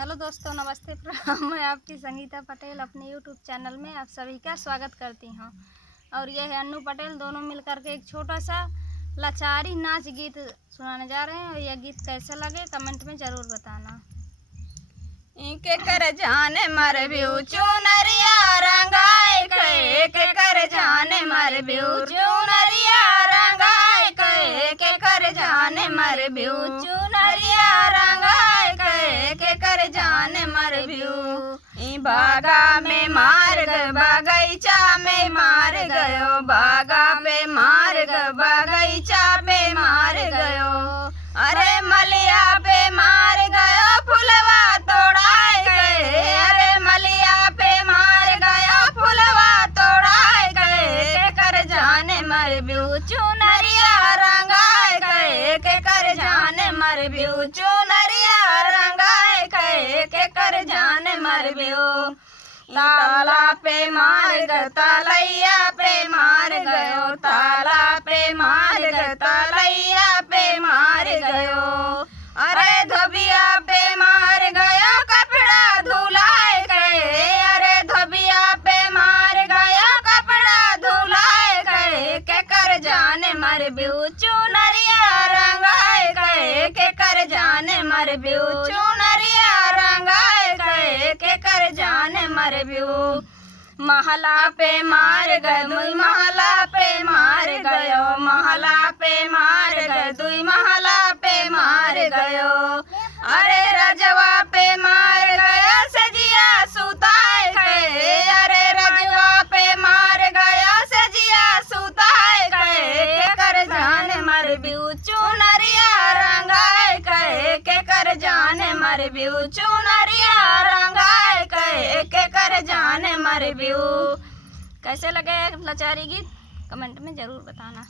Hello दोस्तों, नमस्ते। मैं आपकी संगीता पटेल अपने यूट्यूब चैनल में आप सभी का स्वागत करती हूँ। और ये है अन्नू पटेल, दोनों मिलकर के एक छोटा सा लाचारी नाच गीत सुनाने जा रहे हैं। और यह गीत कैसे लगे कमेंट में ज़रूर बताना। इनके कर जाने मर बिउ चुनरिया रंगाए के कर जाने मर बिउ चुनरिया रंगाए के कर जाने मर बिउ चुनरिया रंगाए के कर जाने मर बिउ। ई बागा में मार गयो, बगीचा में मार गयो, बागा पे मार गयो, बगीचा पे मार गयो। अरे मलिया पे मार गयो, फुलवा तोड़ाए गए। अरे मलिया पे मार गयो, फुलवा तोड़ाए गए। के कर जाने मर बिउ चुनरिया रंगाए गए के कर जाने मर बिउ चुनरिया रंगाए गए के कर जाने मर बिउ। ताला पे मार गयो, तलैया पे मार गयो, ताला पे मार गयो, तलैया पे मार गयो। अरे धोबिया पे मार गयो, कपड़ा धुलाए गए। अरे धोबिया पे मार गयो, कपड़ा धुलाए गए। के कर जाने मर बिउ चुनरिया रंगाए गए के कर जाने मर बिउ चुनरिया रंगाए गए के कर जाने मर बिउ। महला पे मार गयो, दुई महला पे मार गयो, महला पे मार गयो, दुई महला पे मार गयो। अरे रजवा पे मार गयो, सजिया सुताए गए। अरे रजवा पे मार गयो, सजिया सुताए गए। के कर जाने मर बिउ चुनरिया रंगाए गए के कर जाने मर बिउ चुनरिया रंगाए गए के कर जाने मर बिउ। कैसे लगे लाचारी गीत कमेंट में ज़रूर बताना।